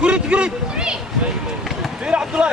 قريت فين عبد الله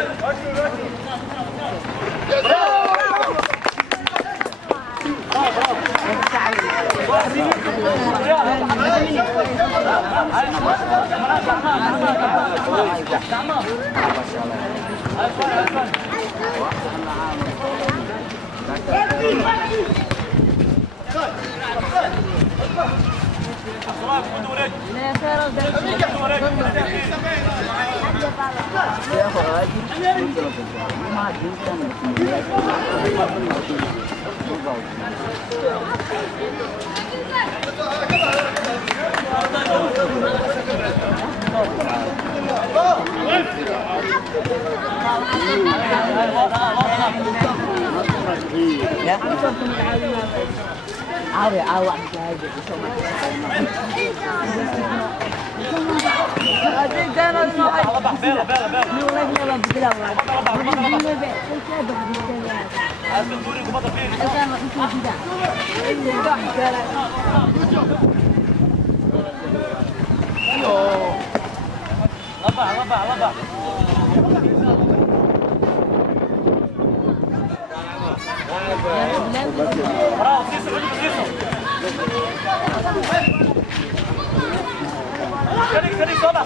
awak Labah. Bravo, Cícero. Kering, soba.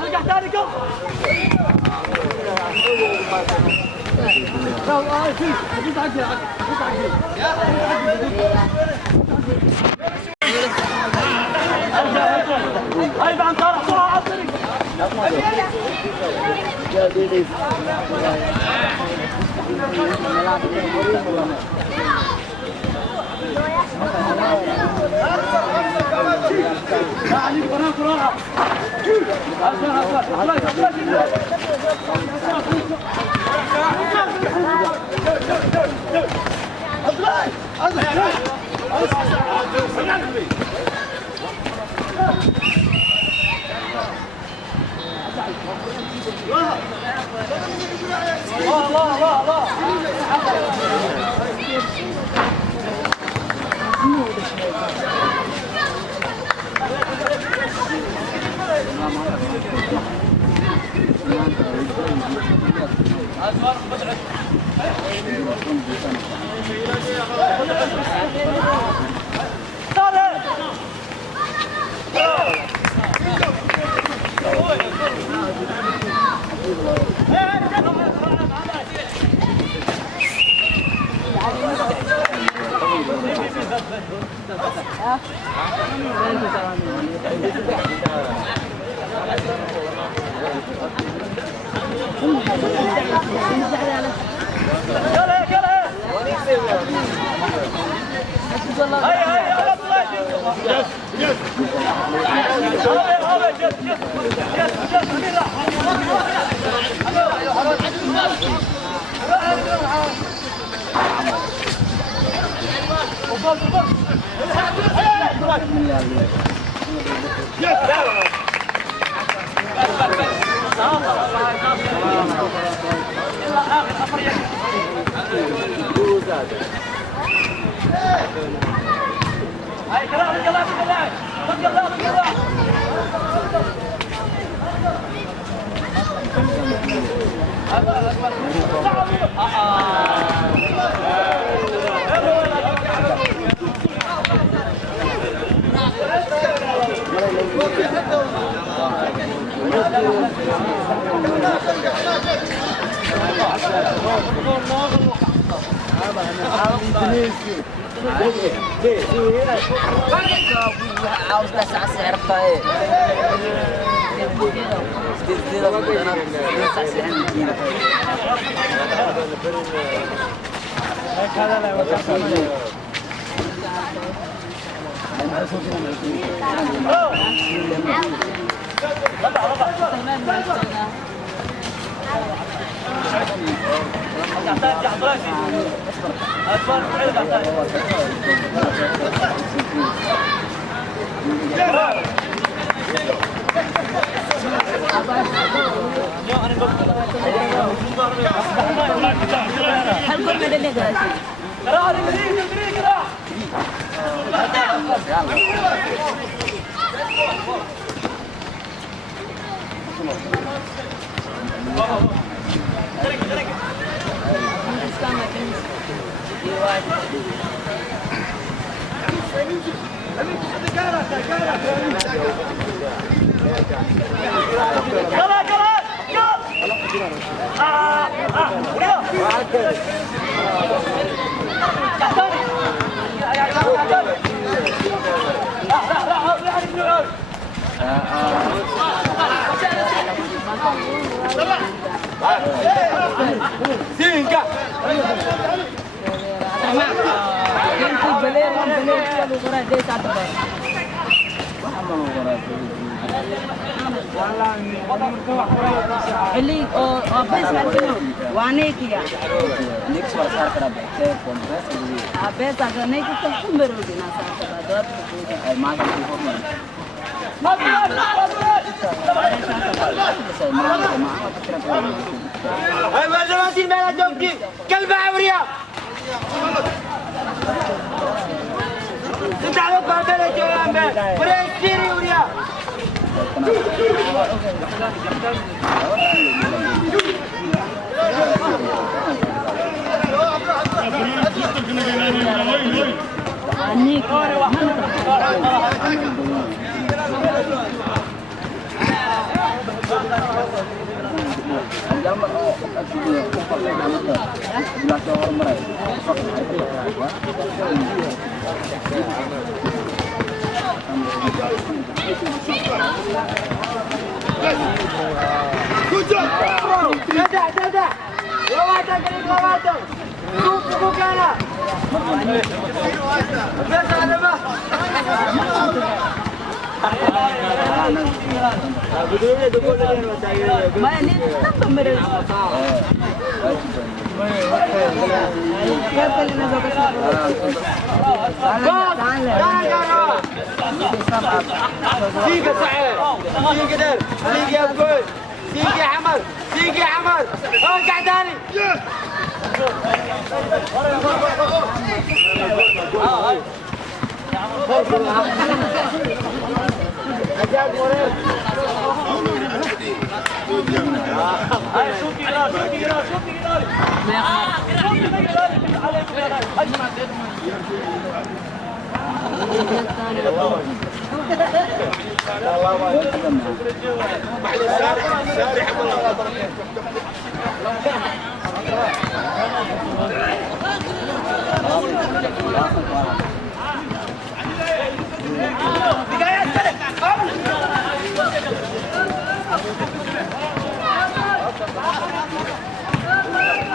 ارجع ثاني قف. هاي بعد طلع بسرعه على الطريق. يا عليك براها براها عاوز تسعة سعر طيب اللي بس وانيكيا next was our بس أغنيك تكون برودي ناسا هاي ما زمانتين بلا جوكي كلب عوريا انت على بابا جوان به ولا يصير وريا أنيك دع رواتك رواتك سوق كان بس هذا ما ما نيت تمر سيق سعيد سيق قدر سيق يا زقول سيق يا حمر سيق يا حمر ارجع تاني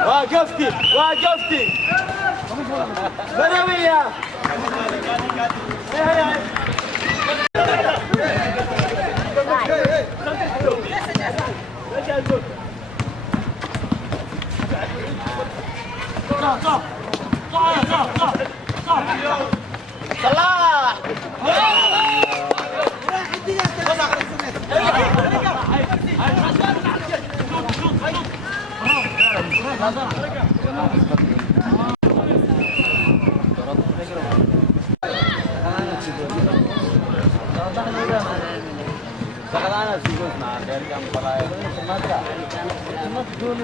وقفتي وقفتي بدوية صلاح قول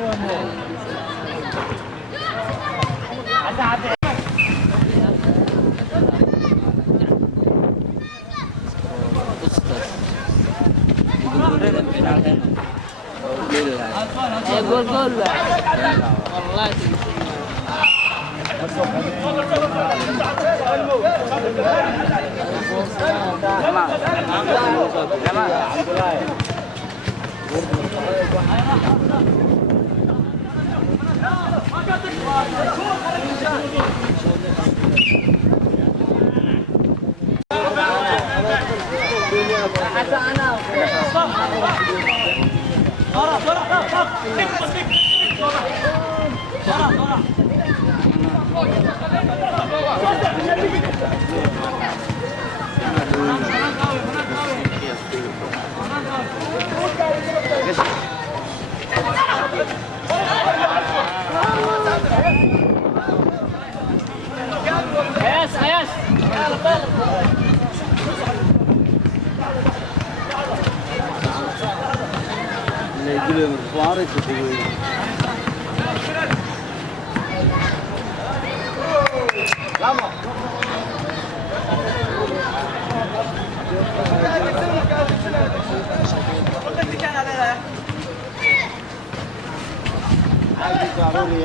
والله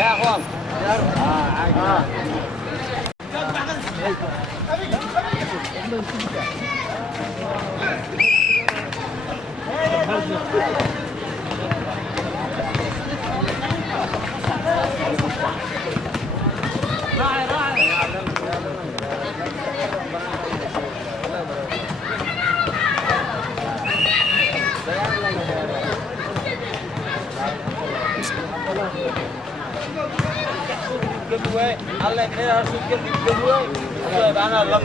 يا اخوان الله يخلينا رسول كل انا الله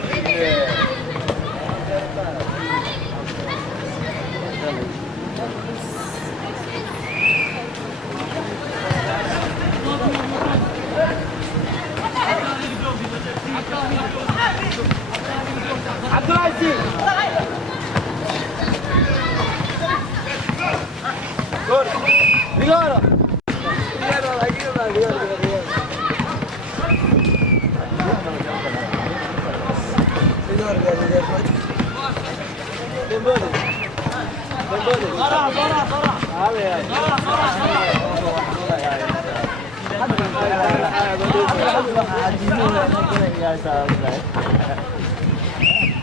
عبد العزيز جول رياضه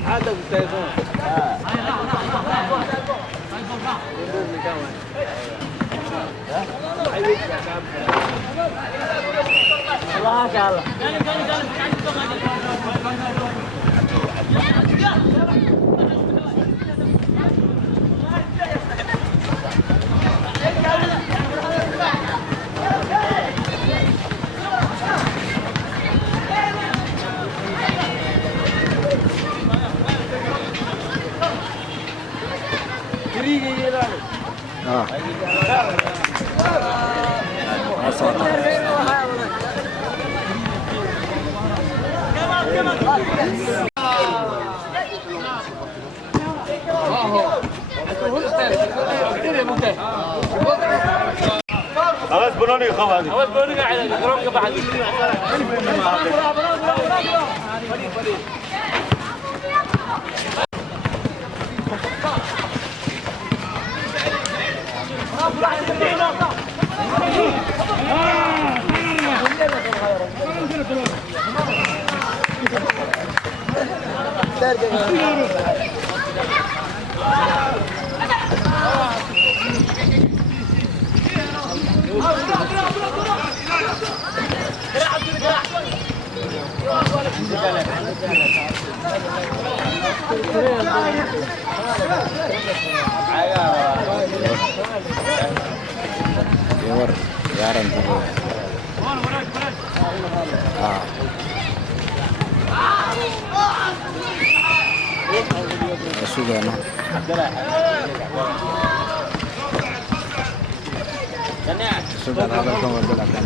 هذا التليفون الله تعالى خلاص بنوني خلاص خلاص بنوني على الجروب بعد yaran tuh. Sudah nah. Sudah ada kamar belakang.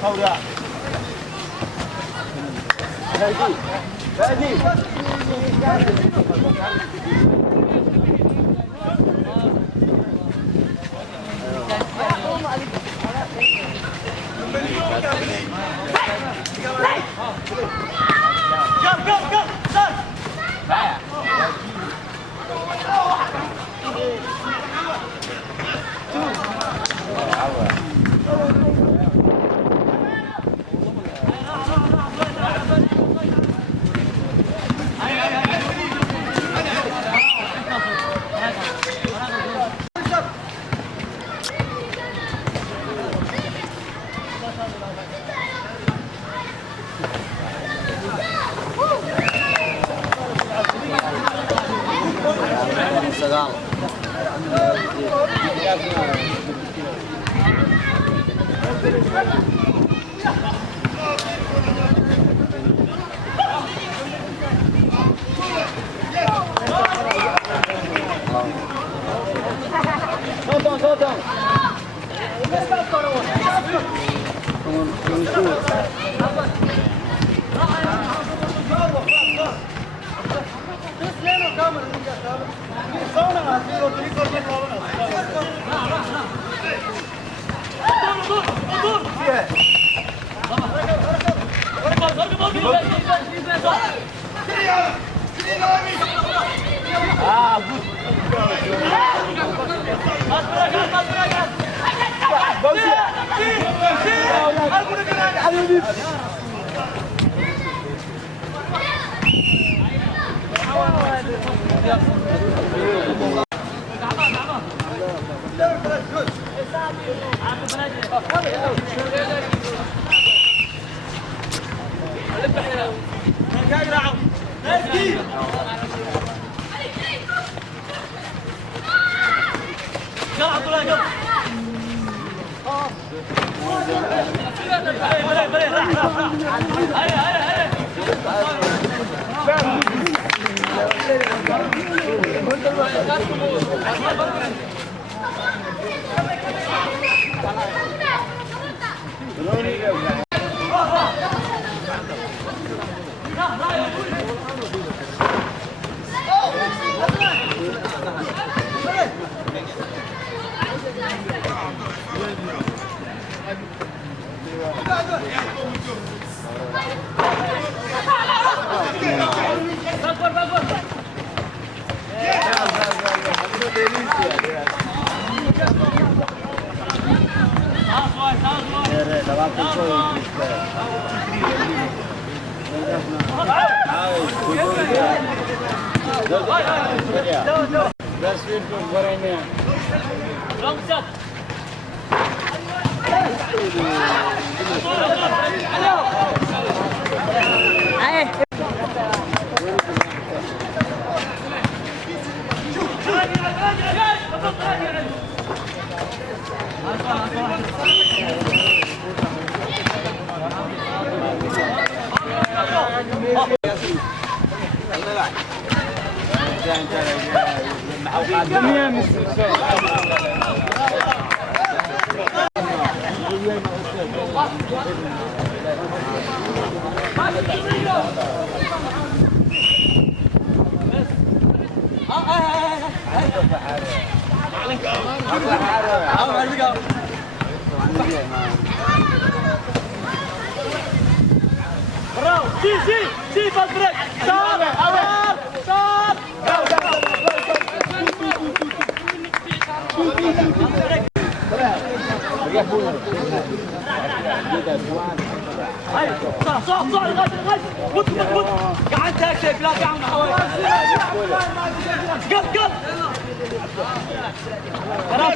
Howrah. Ready. Bravo, si, pas de break. Stop. صح لغايه بط قاعد تاكل لا قاعد محاول قط خلاص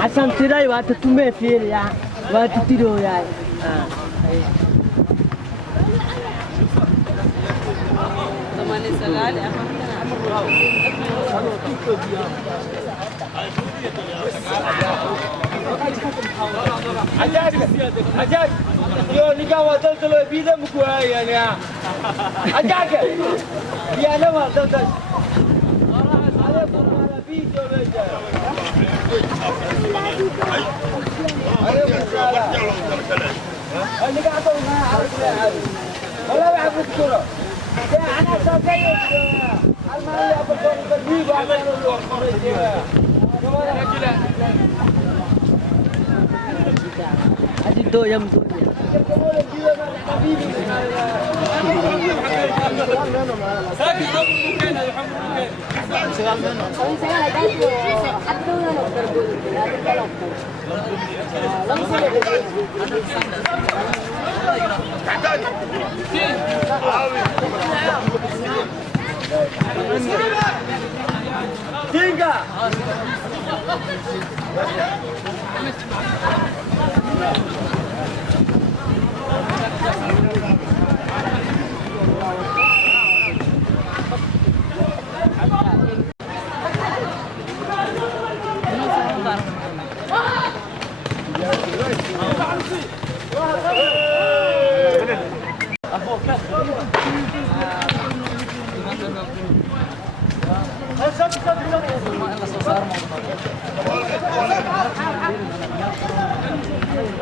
عشان تراي وقت تمي فيل يا وقت تيرو يا حجاج يو نقاوة دلدلو بيدا مكوهاي يعني حجاج يا نما دلدل عليكم على بيدا وبيدا عليكم السلام اللي قاعدوا معاه عارف ولا بحب الكرة أنا ساكي المال أبو البربيب وعملوا هذه دو يوم دو Tinga!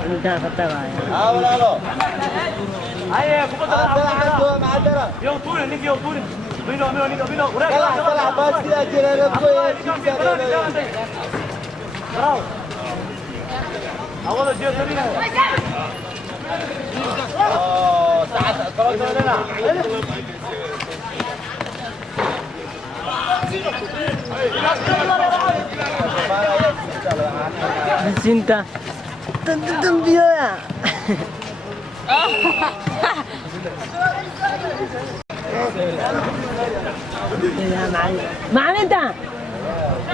انت فتاوى الو هيا كبر معدرة يوم طول نيجي يوم طول بينو طلع بس كده جيران برافو اول جيو تبينا ساعة قررت لنا cinta tentu dia ya معنا انت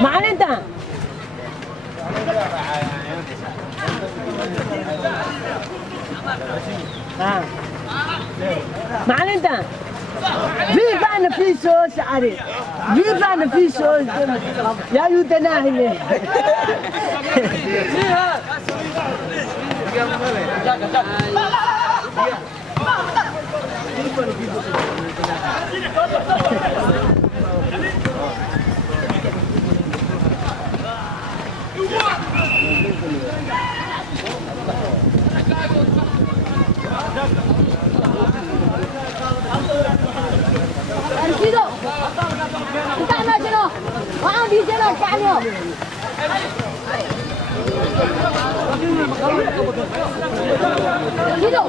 معنا انت في فعنا في صوص عريض في فعنا في صوص يا يتناهي Arkido, kita nak jenuh, orang di jenuh, kami. كيلو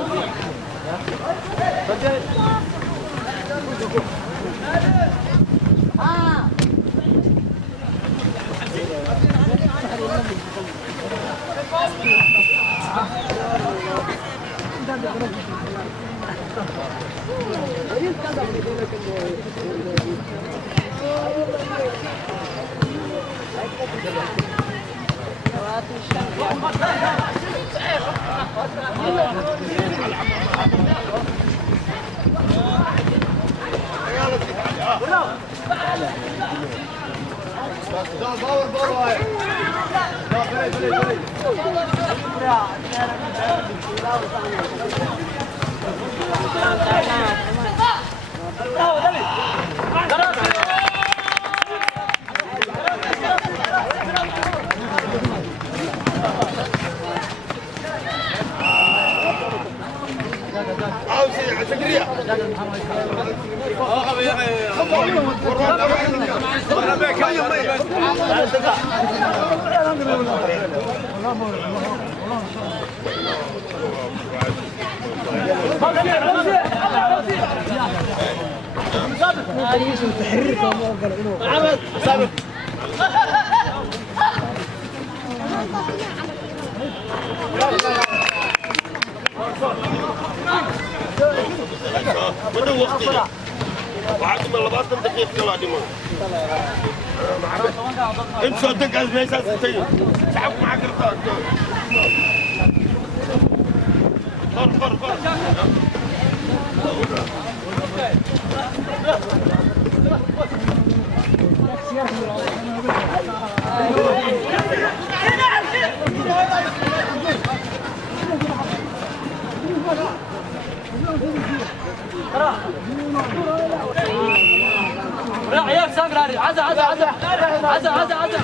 وعدم اللباطن دقيقة كلا ديمون انت صدق از ليس ستين سحب معك رطان فر عيال سامر هذه عزا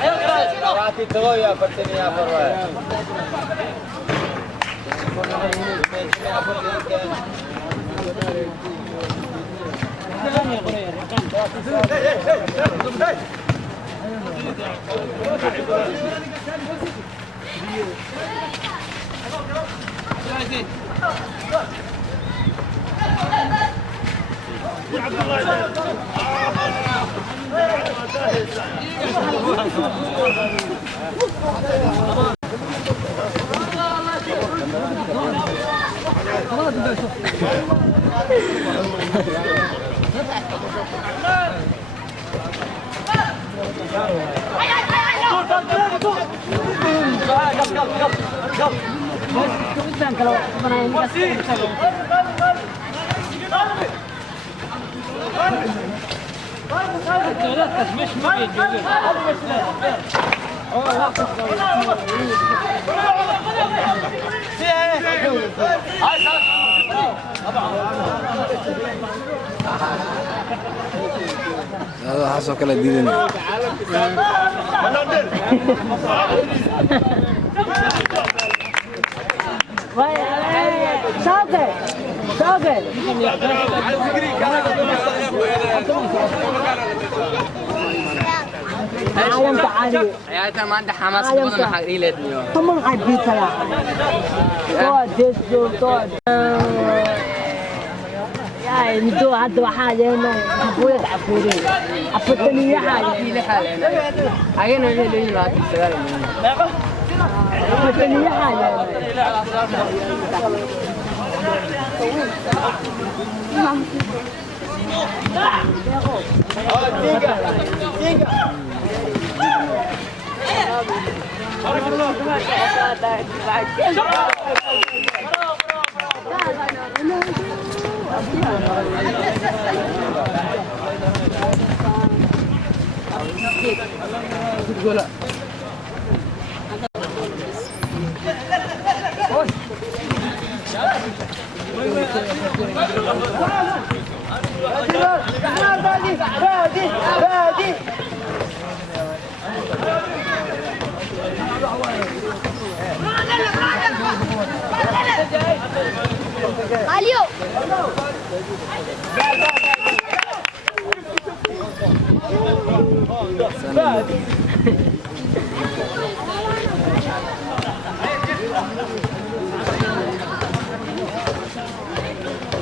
عيال راتي تويا فرتني يا فرواي هذا حصل كلا جديد شاطر عالم تعالي عيالتنا ما عندها حماس بدنا حقيقي اليوم طمن حبي صراحة تقعد تسجل تقعد يا انتو حتى حاجة هنا حبولة عفورين عفتني يا حاجة في حالة عينا اللي ما تشتغل عفتني يا حاجة اليو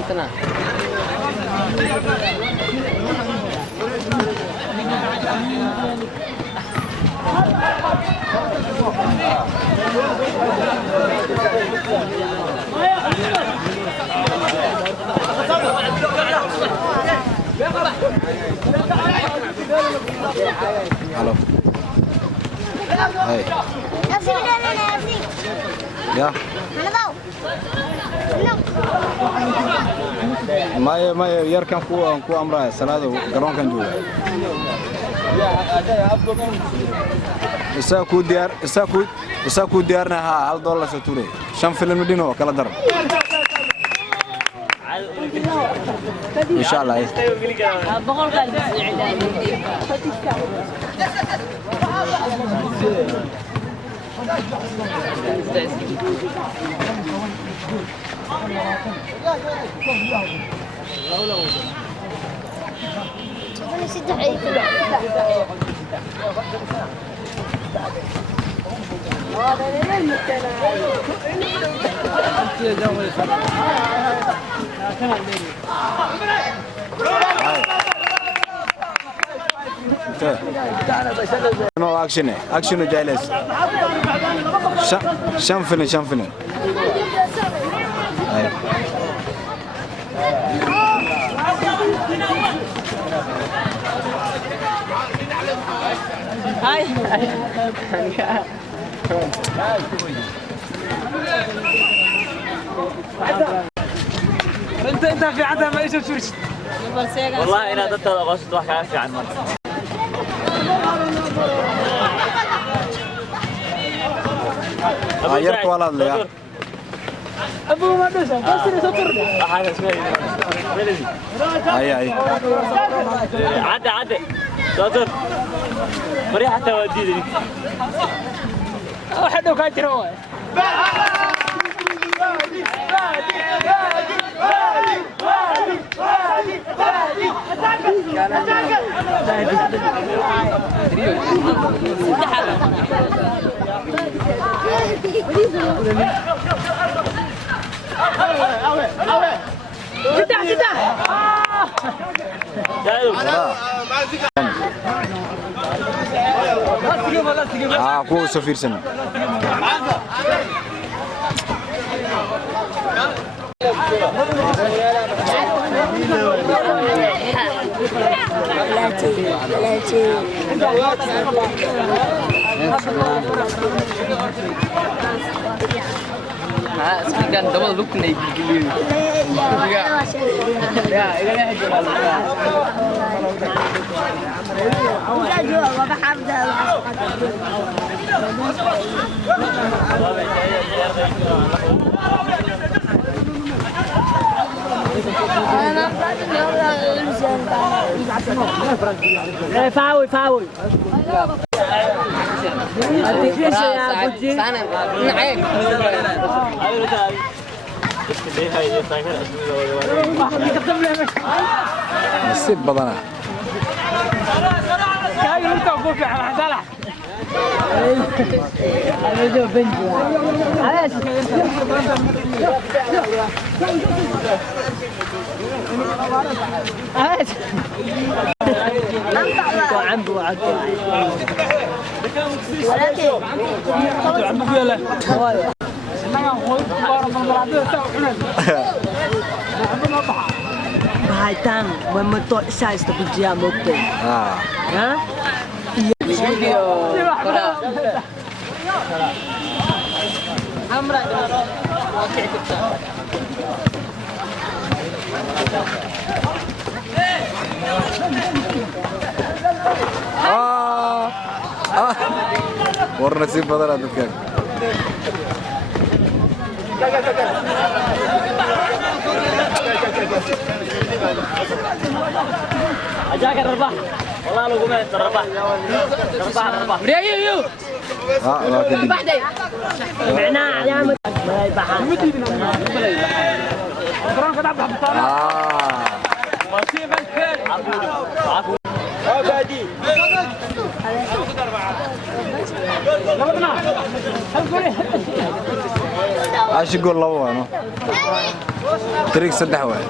سنة الو هاي نفسي بدنا نفسي يا أنا ضو ما يركن كو امراه صلاه قرون كان جوه اساكو ديارنا ها $1 ستوري شن فيلم دينو كلا در ان شاء الله بقول قال أنا ست حيث نو اكشن جالس شنفن هاي انت في عدم ايش تشوش والله انا ضد غصت واحد في عن يرك ولا لا ابو ما دوش بس سكر هذا اسمه اي عدى دكتور مريحه توديني واحد كان جرو كو سفير سنة سبيكان دبل لوك نيجي فاوي سنة نعيم نسيب بدنا كاي انت وقف على صلاح Bahaitan, memetok size tu dia mukti. Ha? Video Amra war nasiib badan aad dadkan اجاك الرباح والله لو قمت الرباح ريو لكن معناه علامة ما يبحث. مصيبة الكل عاش يقول الله وانه طريق سدح واحد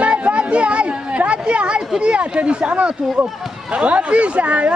ما فاتي هاي كريا تدي سنوات وفيش هاي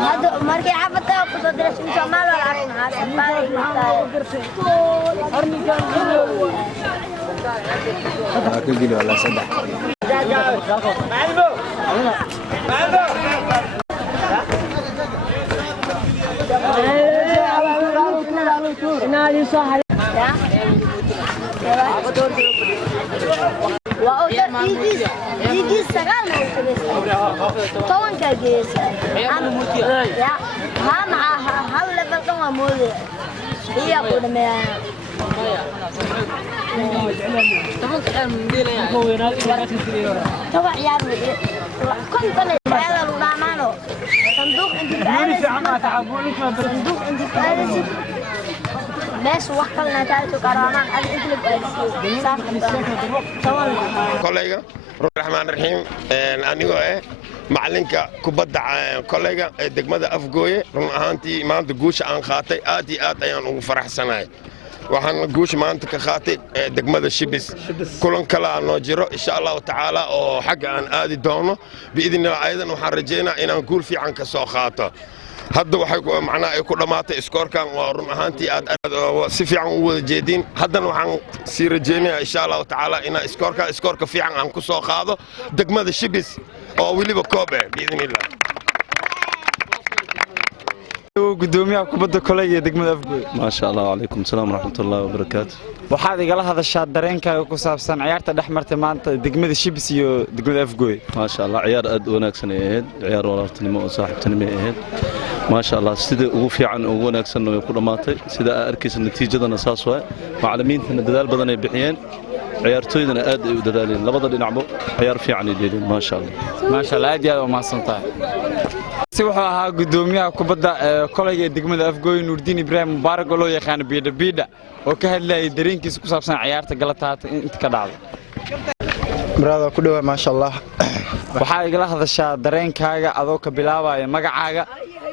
هذا مركي عفتها وقصدرش إن شاء الله العين لكن قلوا الله سدح يجي سجال طبعا كجيس يا ها معها هلا بلقوا مودي هي أقول ما طبعا يا كنت أنا هذا الرمانو صندوق صندوق عندي فارس بس وحكلنا ثالث كرامان أنا أنت كوليجا الرحمن الرحيم أنا macalinka kubadda kolayga ee degmada Afgooye run ahaantii maanta guusha aan qaatay aad iyo aad ayaan ugu faraxsanahay waxaan guusha maanta ka qaatay degmada Shibis kulan kale aan noo jiro insha Allah taala oo xagga aan aadi doono biidinillah aydan waxaan rajeynaa inaan guul fiican ka soo qaato hadda waxay macnaa ay ku dhamaatay iskoorkan waa run ahaantii aad si fiican u wada jeedin haddana waxaan sii rajeynayaa insha Allah taala inaan iskoorka fiican aan ku soo qaado degmada Shibis oo waliba koob biidinillah gudoomiyaha kubadda kolayga ee degmada Afgooy ما شاء الله وعليكم السلام ورحمة الله وبركاته waxaad igala hadashaa dareenkaaga ku saabsan ciyaarta dhexmartay maanta degmada Shibis iyo degmada Afgooy ما شاء الله عيار أد وناكسن إيهد عيار ولارتنمو وصاحبتنمو إيهد ما شاء الله سيدا ugu fiican ugu wanaagsan oo ku dhamaatay sida arkaysan natiijadana saas waa macallimiintana dadaal badan ay bixiyeen ciyaartoydana aad ay u dadaaleen labada dhinacba ciyaar fiican ay leeyihiin ma sha Allah aad iyo aad u mahadsantahay si wuxuu ahaa gudoomiyaha kubadda kolayga ee degmada Afgooy Nuurdiin Ibraahim Mubaarak oo loo yaqaan biidha oo ka hadlayay dareenkiisa ku saabsan ciyaarta galataata inta ka dhacday brada ku dhawaad ma sha Allah waxaa igala hadashaa dareenkaaga adoo ka bilaabaya magacaaga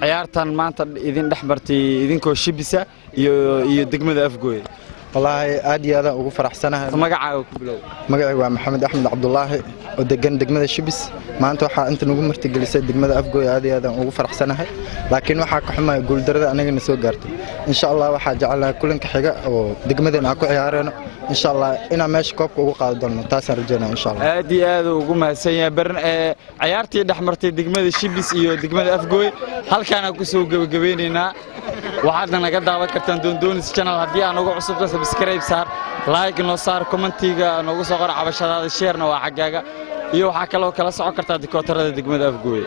ciyaartan maanta idin dhexmartay idinkoo Shibisa iyo degmada Afgooy والله aad iyo aad ugu faraxsanahay magacaaga ku bilow magacaygu waa Maxamed Axmed Cabdullaahi oo degan degmada Shibis maanta waxa inta nagu martigelisay degmada Afgooy aad iyo aad ugu faraxsanahay laakiin waxa ka xumaay guul darada anagana soo gaartay insha Allah waxa jecelahay kulanka xiga oo degmadana ku ciyaarayno insha Allah ina meesha koobka ugu qaado doono taas aan rajaynaa insha Allah aad iyo aad ugu mahadsan yahay baran ciyaartii dhexmartay degmada Shibis iyo degmada Afgooy halkaan ku soo gabagabeynayna waxaadna naga daawan kartaan Doondoonis channel haddii aan ugu cusub subscribe saar like noo saar commentiga noogu soo qor cabashadaada share na waa xagaaga iyo waxa kale oo kala socon kartaa dikootarada degmada Afgooy